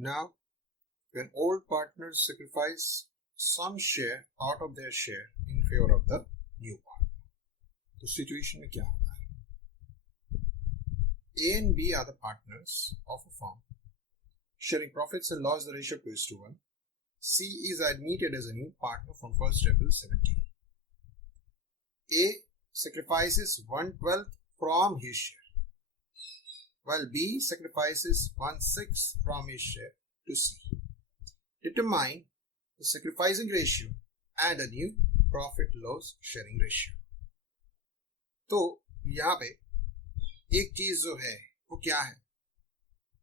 Now, when old partners sacrifice some share out of their share in favor of the new partner, तो situation में क्या होता है? A and B are the partners of a firm sharing profits and loss. The ratio is 2:1. C is admitted as a new partner from 1st April 17. A sacrifices 1/12 from his share, while B sacrifices 1/6 from his share to C. Determine the sacrificing ratio and a new profit loss sharing ratio. तो यहाँ पे एक चीज जो है वो क्या है?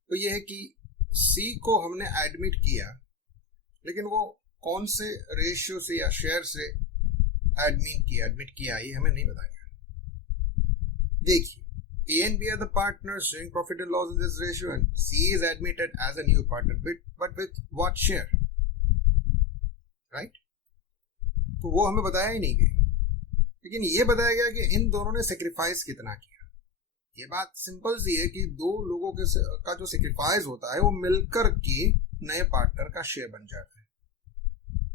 तो ये है कि C को हमने एडमिट किया, लेकिन वो कौन से रेशियो से या शेयर से एडमिट किया ये हमें नहीं बताया। देखिए, A and B are the partners sharing profit and loss in this ratio, and C is admitted as a new partner, but with what share, right? तो वो हमें बताया ही नहीं गया, लेकिन ये बताया गया कि इन दोनों ने सेक्रीफाइस कितना किया। ये बात सिंपल सी है कि दो लोगों का जो सेक्रीफाइस होता है वो मिलकर के नए पार्टनर का शेयर बन जाता है,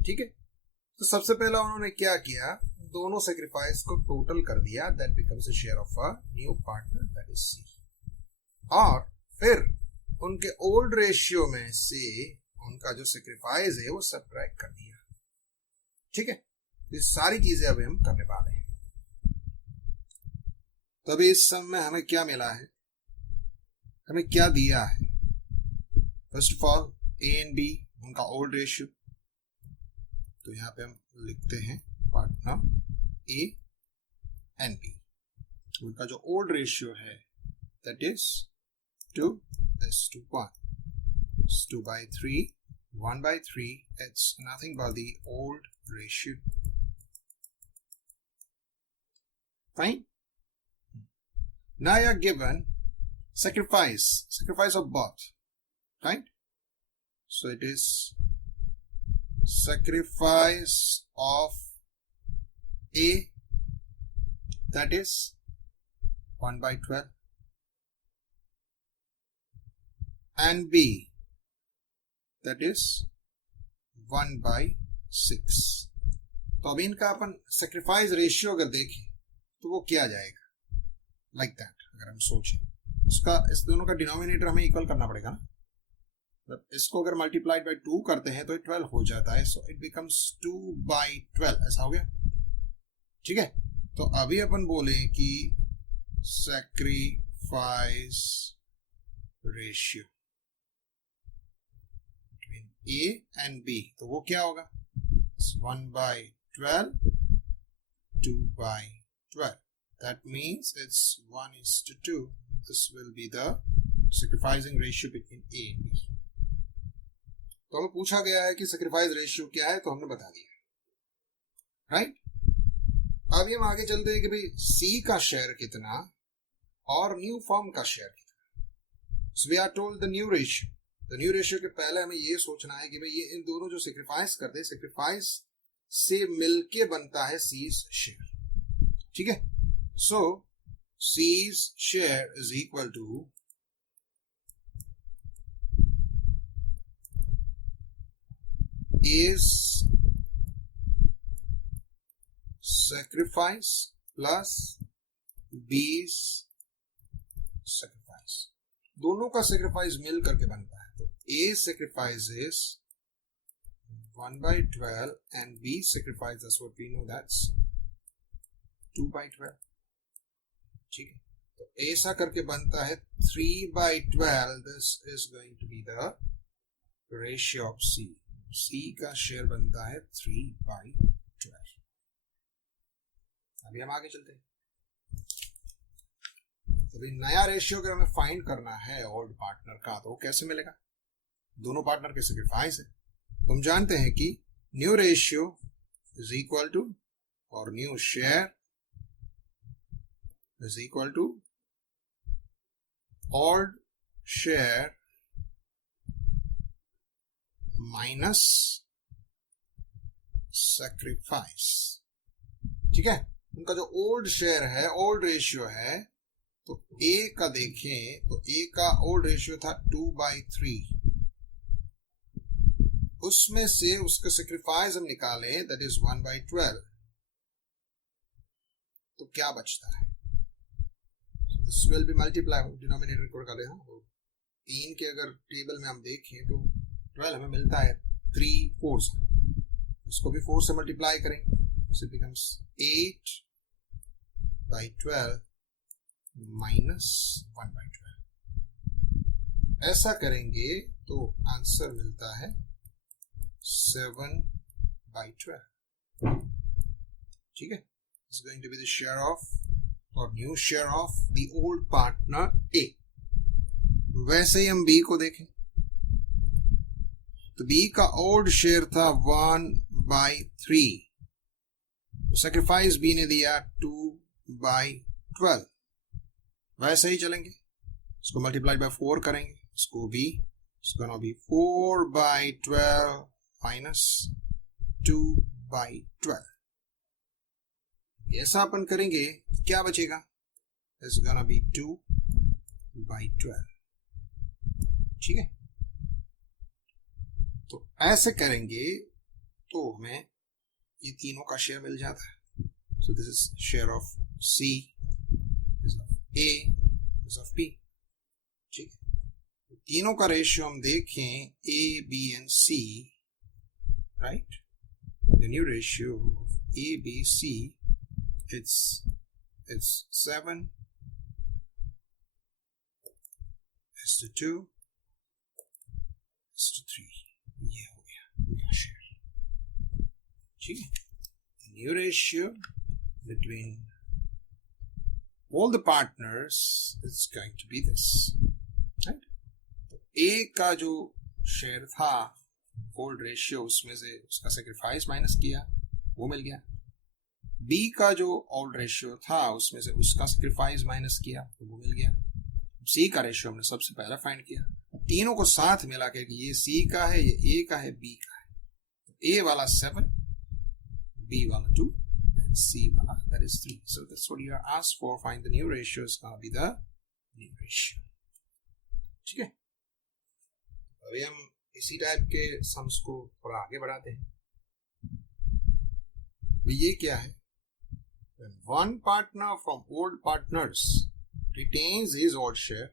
ठीक है। तो सबसे पहला उन्होंने क्या किया, दोनों सेक्रीफाइस को टोटल कर दिया, that becomes a share of a new partner, that is C. और फिर उनके ओल्ड रेशियो में से उनका जो सेक्रीफाइस है वो सबट्रैक्ट कर दिया, ठीक है। ये सारी चीजें अभी हम करने वाले हैं। तभी इस सम में हमें क्या मिला है, हमें क्या दिया है? First of all A and B उनका ओल्ड रेशियो, तो यहां पे हम लिखते हैं पार्टनर ए एंड बी, उनका जो ओल्ड रेशियो है that is 2:1, 2/3, 1/3, it's nothing but the old ratio. Fine. Now you are given sacrifice of both, right? So it is sacrifice of A, that is 1/12, and B, that is 1/6. तो अब इनका अपन sacrifice ratio अगर देखें तो वो क्या जाएगा, like that. अगर हम सोचें इस दोनों का डिनोमिनेटर हमें इक्वल करना पड़ेगा ना, तो इसको अगर मल्टीप्लाइड बाय 2 करते हैं तो 12 हो जाता है, सो इट बिकम्स 2/12, ऐसा हो गया, ठीक है। तो अभी अपन बोले कि sacrifice ratio between A and B, तो वो क्या होगा? 1/12, 2/12. That means it's 1:2. This will be the sacrificing ratio between A and B. तो हमें पूछा गया है कि sacrifice ratio क्या है, तो हमने बता दिया, राइट। अभी हम आगे चलते हैं कि भाई C का शेयर कितना और न्यू फर्म का शेयर कितना। So we are told the new ratio. The new ratio के पहले हमें ये सोचना है कि भाई ये इन दोनों जो सेक्रीफाइस करते हैं, सेक्रीफाइस से मिलके बनता है C's शेयर, ठीक है। So C's share is equal to A's sacrifice plus B's sacrifice. दोनों का सेक्रीफाइस मिल करके बनता है, तो A sacrifice is 1/12 and B sacrifice, that's what we know, that's 2/12, ठीक है। तो ऐसा करके बनता है 3/12. This is going to be the ratio of C. C का शेयर बनता है 3/12. अभी हम आगे चलते हैं। तो अभी नया रेशियो अगर हमें फाइंड करना है ओल्ड पार्टनर का, तो वो कैसे मिलेगा? दोनों पार्टनर के सेक्रीफाइस है, तो हम जानते हैं कि new ratio is equal to, और new share is equal to old share minus sacrifice, ठीक है। उनका जो ओल्ड शेयर है, ओल्ड रेशियो है, तो A का देखें तो A का ओल्ड रेशियो था 2/3, उसमें से उसका सेक्रीफाइस हम निकालें, दैट इज 1/12, तो क्या बचता है? This will be multiply, denominator को निकाले। हाँ, 3 के अगर टेबल में हम देखें तो 12 हमें मिलता है 3/4, इसको भी 4 से मल्टीप्लाई करेंगे, so it becomes 8/12 minus 1/12। ऐसा करेंगे तो आंसर मिलता है 7/12। ठीक है, it's going to be the share of or new share of the old partner A। वैसे ही हम B को देखें तो B का ओल्ड शेयर था 1/3, सैक्रिफाइस B ने दिया 2/12। वैसे ही चलेंगे, इसको मल्टीप्लाई बाय 4 करेंगे, इसको भी, it's gonna be 4/12 minus 2/12। ऐसा अपन करेंगे, क्या बचेगा? it's gonna be 2/12। ठीक है, तो ऐसे करेंगे तो हमें ये तीनों का शेयर मिल जाता है। so this is share of C, this of A, this of B। ठीक है, तीनों का रेशियो हम देखें A, B and C, right? The new ratio of A, B, C, it's 7:2:3। ये हो गया मेरा शेयर। ठीक है, new ratio between all the partners is going to be this, right? तो A का जो शेयर था ओल्ड रेशियो, उसमें से उसका सेक्रीफाइस माइनस किया, वो मिल गया। B का जो ओल्ड रेशियो था उसमें से उसका सेक्रीफाइस माइनस किया, तो वो मिल गया। C का रेशियो हमने सबसे पहला फाइंड किया, तीनों को साथ मिला के कि ये C का है, ये A का है, B का है। तो A वाला 7, B वाला 2 and C वाला that is 3। So that's what you are asked for, find the new ratio, is going to be the new ratio। ठीक है, अभी हम इसी टाइप के सम्स को थोड़ा आगे बढ़ाते हैं। तो ये क्या है? When one partner from old partners retains his old share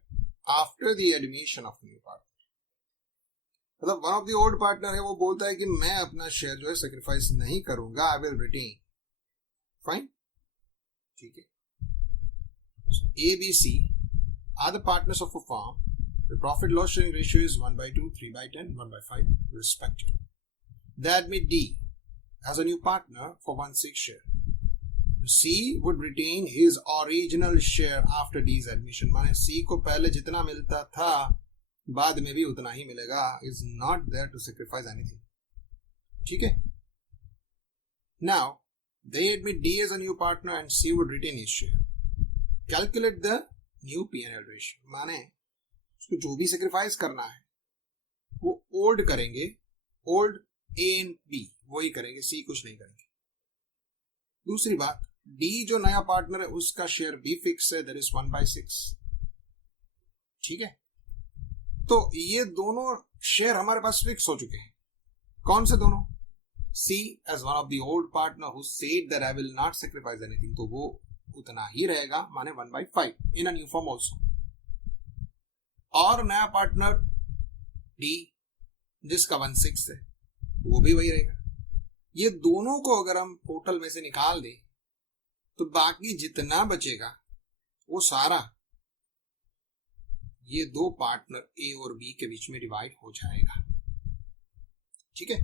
after the admission of new partner, मतलब one of the old partner है, वो बोलता है कि मैं अपना शेयर जो है सेक्रीफाइस नहीं करूंगा, आई विल रिटेन। फाइन, ठीक है। A, B, C are the partners of a firm. The profit loss sharing ratio is 1/2, 3/10, 1/5 respectively. They admit D as a new partner for 1/6 share. C would retain his original share after D's admission। माने C को पहले जितना मिलता था बाद में भी उतना ही मिलेगा, is not there to sacrifice anything। ठीक है, now they admit D as a new partner and C would retain his share। Calculate the new P&L ratio। माने उसको जो भी सेक्रीफाइस करना है वो ओल्ड करेंगे, ओल्ड A and B वही करेंगे, C कुछ नहीं करेंगे। दूसरी बात, D जो नया पार्टनर है उसका शेयर भी फिक्स है, दैट इज 1/6। ठीक है, तो ये दोनों शेयर हमारे पास फिक्स हो चुके हैं। कौन से दोनों? C as one of the old partner who said that I will not sacrifice anything, तो वो उतना ही रहेगा, माने 1/5 in a new form also। और नया पार्टनर D जिसका 1/6 है वो भी वही रहेगा। ये दोनों को अगर हम टोटल में से निकाल दें तो बाकी जितना बचेगा वो सारा ये दो पार्टनर A और B के बीच में डिवाइड हो जाएगा। ठीक है,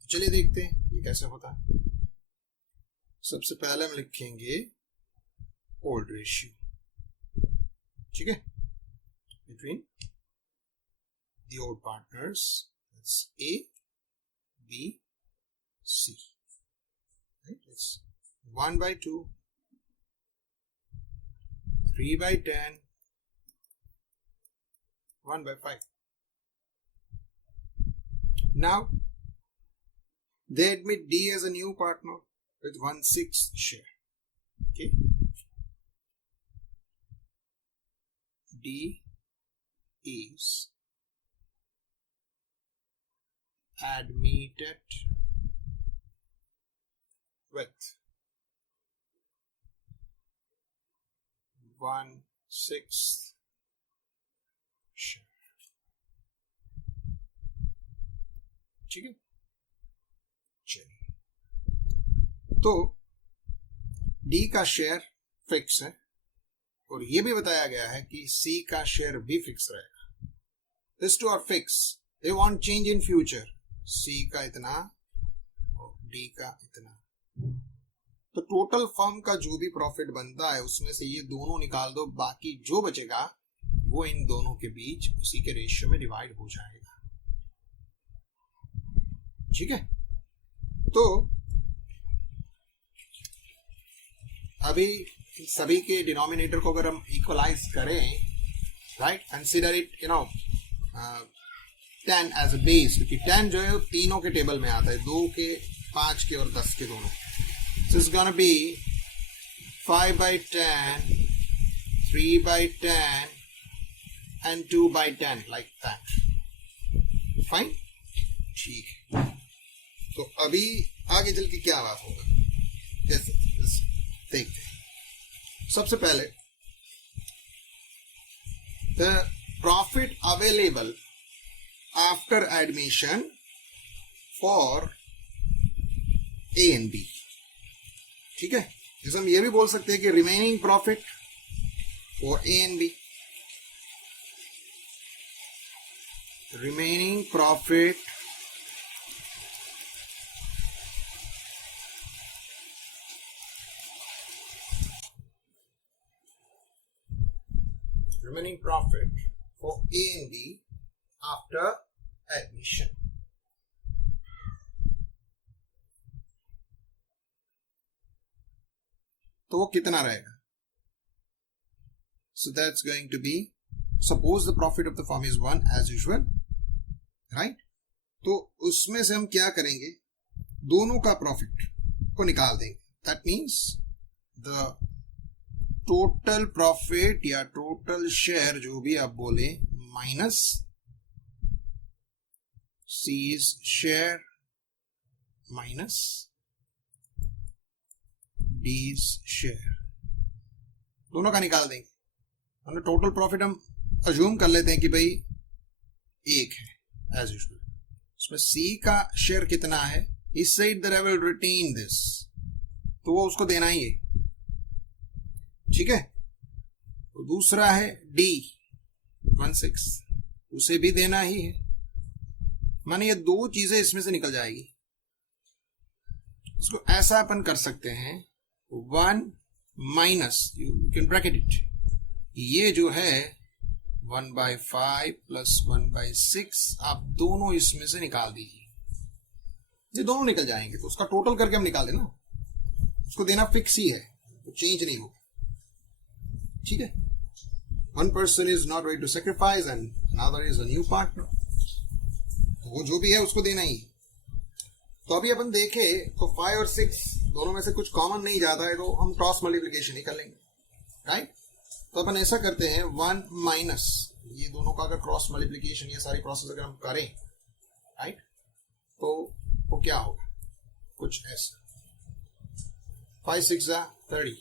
तो चलिए देखते हैं ये कैसे होता है। सबसे पहले हम लिखेंगे ओल्ड रेशियो। ठीक है, between the old partners, that's A, B, C। It's 1/2, 3/10, 1/5। Now they admit D as a new partner with 1/6 share। Okay, D is admitted with 1/6 share. ठीक है, चलिए, तो डी का शेयर फिक्स है और ये भी बताया गया है कि सी का शेयर भी फिक्स रहेगा. This two are fix, they want change in future. C का इतना और डी का इतना. तो टोटल फर्म का जो भी प्रॉफिट बनता है उसमें से ये दोनों निकाल दो, बाकी जो बचेगा वो इन दोनों के बीच उसी के रेशियो में डिवाइड हो जाएगा. ठीक है, तो अभी सभी के डिनोमिनेटर को अगर हम इक्वलाइज करें, right, consider it 10 as a base, क्योंकि 10 जो है तीनों के टेबल में आता है, 2 के, 5 के और 10 के दोनों. So it's gonna be 5/10, 3/10 and 2/10 like that. Fine? ठीक है. तो अभी आगे चल के क्या बात होगा जैसे देखते हैं. सबसे पहले the profit available after admission for A and B. ठीक है, जैसे हम ये भी बोल सकते हैं कि remaining profit for A and B. Remaining profit for A and B after admission. तो वो कितना रहेगा? So that's going to be, suppose the profit of the firm is 1 as usual, right? तो उसमें से हम क्या करेंगे, दोनों का प्रॉफिट को निकाल देंगे. That means the total profit या total share जो भी आप बोले minus C's share minus D's share, दोनों का निकाल देंगे. हमने टोटल प्रॉफिट हम अज्यूम कर लेते हैं कि भाई 1 है एज यूजुअल. उसमें C का शेयर कितना है, इस side they will retain this, तो वो उसको देना ही है. ठीक है, तो दूसरा है D 1/6, उसे भी देना ही है. माने ये दो चीजें इसमें से निकल जाएगी. उसको ऐसा अपन कर सकते हैं 1 minus, you can bracket it, ये जो है 1/5 प्लस 1/6 आप दोनों इसमें से निकाल दीजिए. ये दोनों निकल जाएंगे तो उसका टोटल करके हम निकाल देना. उसको देना फिक्स ही है, तो चेंज नहीं होगा. ठीक है, one person is not ready to sacrifice and another is a new partner, तो वो जो भी है उसको देना ही. तो अभी अपन देखें तो 5 और 6 दोनों में से कुछ कॉमन नहीं जाता है, तो हम क्रॉस मल्टीप्लिकेशन ही कर लेंगे. राइट, तो अपन ऐसा करते हैं 1 माइनस, ये दोनों का अगर क्रॉस मल्टीप्लिकेशन ये सारी प्रोसेस अगर हम करें, राइट, तो क्या होगा, कुछ ऐसा. 5 6 30,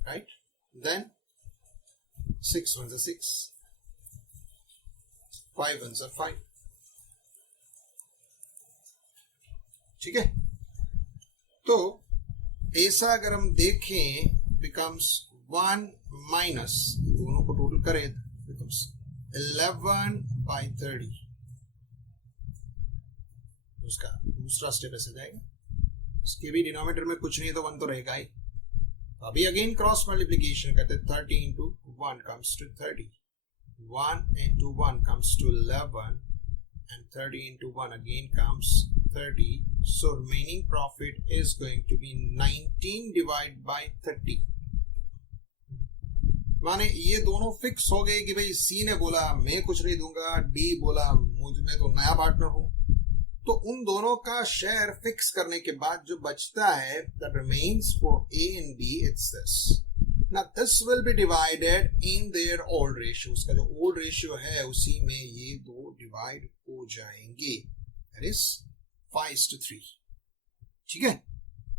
राइट, देन 6 1 6, 5 1 5. ठीक है, तो ऐसा अगर हम देखें बिकम्स 1 माइनस, दोनों को टोटल करें बिकम्स 11/30. उसका दूसरा स्टेप ऐसे जाएगा. उसके भी डिनोमिनेटर में कुछ नहीं है तो 1 तो रहेगा ही. अभी अगेन क्रॉस मल्टीप्लिकेशन करते हैं. 30 into 1 comes to 30, 1 into 1 comes to 11, and 30 into 1 again comes 30. So remaining profit is going to be 19 divided by 30. माने ये दोनों फिक्स हो गए कि भाई सी ने बोला मैं कुछ नहीं दूंगा, डी बोला मैं तो नया पार्टनर हूं, तो उन दोनों का शेयर फिक्स करने के बाद जो बचता है that remains for A and B, it's this. Now this will be divided in their old ratio. उसका जो old ratio है उसी में ये दो डिवाइड हो जाएंगे, that is 5:3. ठीक है.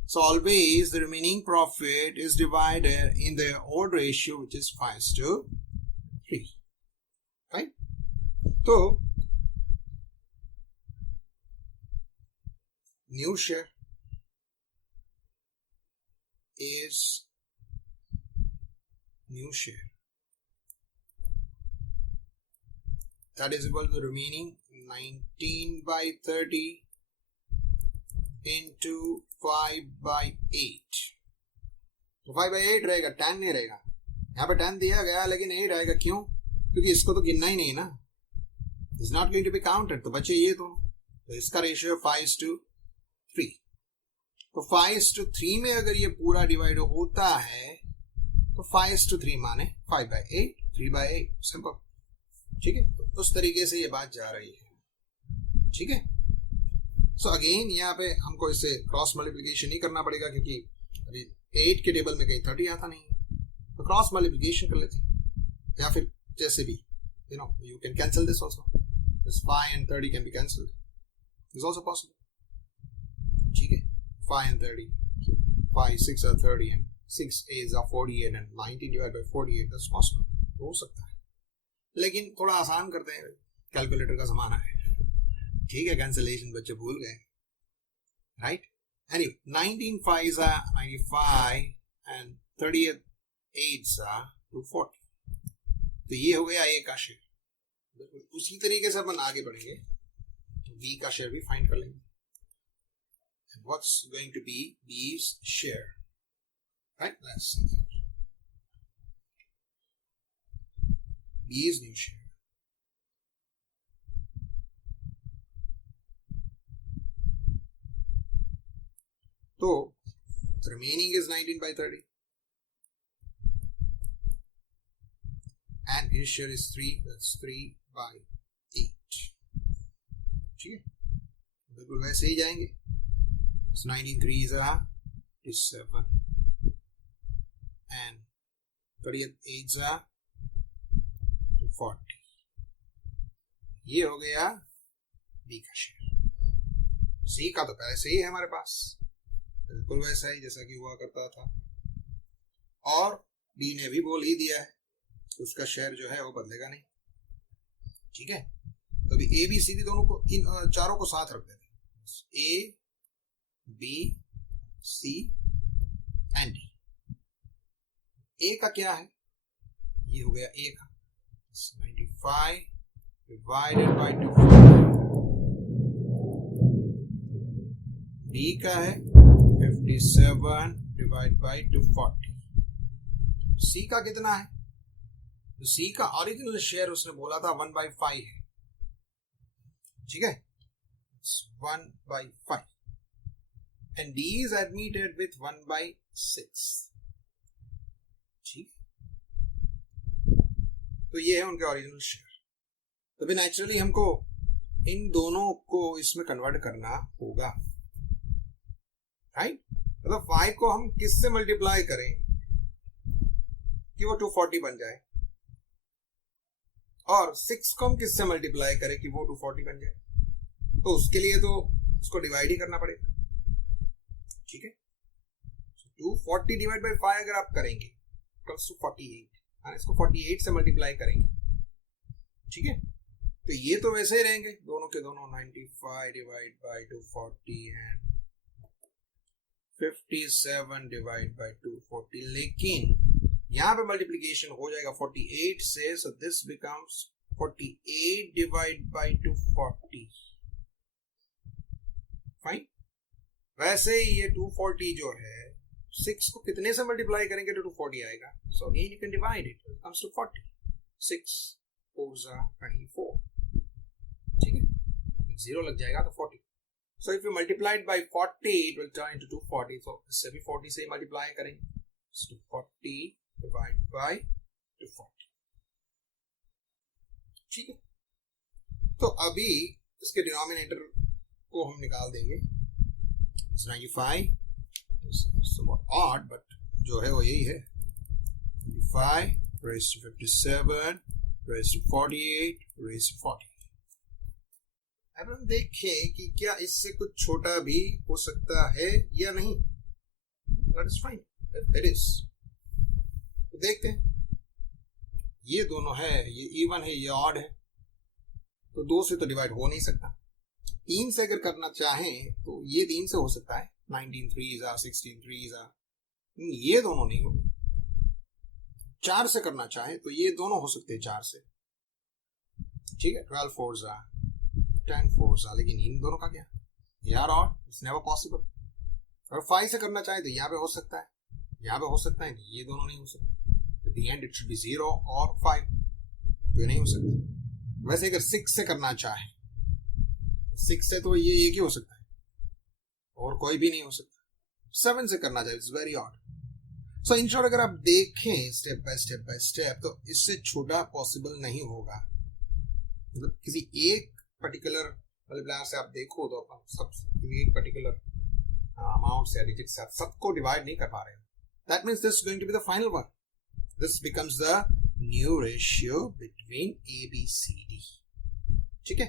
So always the remaining profit is divided in the odd ratio, which is 5:3. Right? So new share is new share. That is equal to the remaining 19/30 into 5/8. तो 5/8 रहेगा, 10 नहीं रहेगा. यहाँ पे 10 दिया गया लेकिन 8 रहेगा. क्यों? क्योंकि इसको तो गिनना ही नहीं ना. It's not going to be counted. तो बचे ये दोनों. तो इसका रेशियो 5:3. तो 5:3 में अगर ये पूरा डिवाइड होता है तो 5:3 माने 5/8, 3/8. सिंपल. ठीक है. तो उस तरीके से ये बात जा रही है. ठीक है. सो अगेन यहाँ पे हमको इससे क्रॉस मल्टीप्लिकेशन नहीं करना पड़ेगा क्योंकि अभी 8 के टेबल में कहीं 30 आता नहीं है. तो क्रॉस मल्टीप्लिकेशन कर लेते हैं या फिर जैसे भी you can cancel this also. This 5 and 30 can be cancelled. It's also possible. ठीक है. 5 and 30. 5, 6 are 30 and 6 8 are 48 and 19 divided by 48. That's possible. हो सकता है. लेकिन थोड़ा आसान करते हैं. कैलकुलेटर का जमाना है. ठीक है. कैंसिलेशन बच्चे भूल गए. Right. Anyway, 19 5s are 95 and 38 8s are 240. तो ये हो गया ए का शेयर. उसी तरीके से अपन आगे बढ़ेंगे तो बी का शेयर भी फाइंड कर लेंगे. What's going to be B's share? Right? Let's see that. B's new share. So, the remaining is 19/30. And his share is 3. That's 3/8. ठीक है. बिल्कुल वैसे ही जाएंगे. So 19 3s are 27 and 38 8s are 240. ये हो गया बी का शेयर. सी का तो पहले से ही है हमारे पास, बिल्कुल वैसा ही जैसा कि हुआ करता था. और डी ने भी बोल ही दिया है उसका शेयर जो है वो बदलेगा नहीं. ठीक है. तो अभी ए बी सी डी दोनों को इन चारों को साथ रख देते हैं. A B C and D. A का क्या है? ये हो गया ए का 95 डिवाइडेड बाय 240. बी का है 57 डिवाइड बाय 240. सी का कितना है? तो सी का ओरिजिनल शेयर उसने बोला था 1/5 है. ठीक है. 1/5 and D is admitted with 1/6. ठीक. तो ये है उनके ओरिजिनल शेयर. तो भी नेचुरली हमको इन दोनों को इसमें कन्वर्ट करना होगा. राइट. मतलब 5 को हम किससे मल्टीप्लाई करें कि वो 240 बन जाए, और 6 को हम किससे मल्टीप्लाई करें कि वो 240 बन जाए. तो उसके लिए तो उसको डिवाइड ही करना पड़ेगा. ठीक है. 240 डिवाइड बाय 5 अगर आप करेंगे इक्वल्स टू 48, और इसको 48 से मल्टीप्लाई करेंगे. ठीक है. तो ये तो वैसे ही रहेंगे दोनों के दोनों 95 divide by 240 and 57 divide by 240. लेकिन यहाँ पे मल्टीप्लीकेशन हो जाएगा 48 से. So this becomes 48 divide by 240. Fine. वैसे ही ये 240 जो है 6 को कितने से मल्टीप्लाई करेंगे तो 240 आएगा. So again you can divide it. It comes to 40. 6 4s are 24. ठीक है. 0 लग जाएगा तो 40. So if you multiply it by 40, it will turn into 240. So इससे भी 40 से मल्टीप्लाई करेंगे. 240 divided by 240. ठीक है. तो अभी इसके डिनोमिनेटर को हम निकाल देंगे. 95 somewhat odd, but जो है वो यही है. 95 raised to 57 raised to 48 raised to 40. अब हम देखें कि क्या इससे कुछ छोटा भी हो सकता है या नहीं. That is fine. It is. तो देखते हैं. ये दोनों है, ये इवन है, ये ऑड है, तो 2 से तो डिवाइड हो नहीं सकता. 3 से अगर करना चाहें तो ये 3 से हो सकता है. 19 3s are 16 3s are. ये दोनों नहीं होंगे. 4 से करना चाहे तो ये दोनों हो सकते हैं 4 से. ठीक है. 12 4s are 10 4s are. लेकिन इन दोनों का क्या यार, ऑड. It's never possible. और 5 से करना चाहे तो यहाँ पे हो सकता है, यहाँ पे हो सकता है, ये दोनों नहीं हो सकते. At the end it should be 0 or 5. तो ये नहीं हो सकता. वैसे अगर 6 से करना चाहे, 6 से तो ये एक ही हो सकता है और कोई भी नहीं हो सकता. 7 से करना चाहे, it's very odd. So in short अगर आप देखें स्टेप बाय स्टेप तो इससे छोटा पॉसिबल नहीं होगा. मतलब किसी एक पर्टिकुलर मल्टीप्लायर से आप देखो तो आप सब एक पर्टिकुलर अमाउंट से डिजिट से आप सबको डिवाइड नहीं कर पा रहे. That means this is going to be the final one. This becomes the new ratio between A B C D. ठीक है.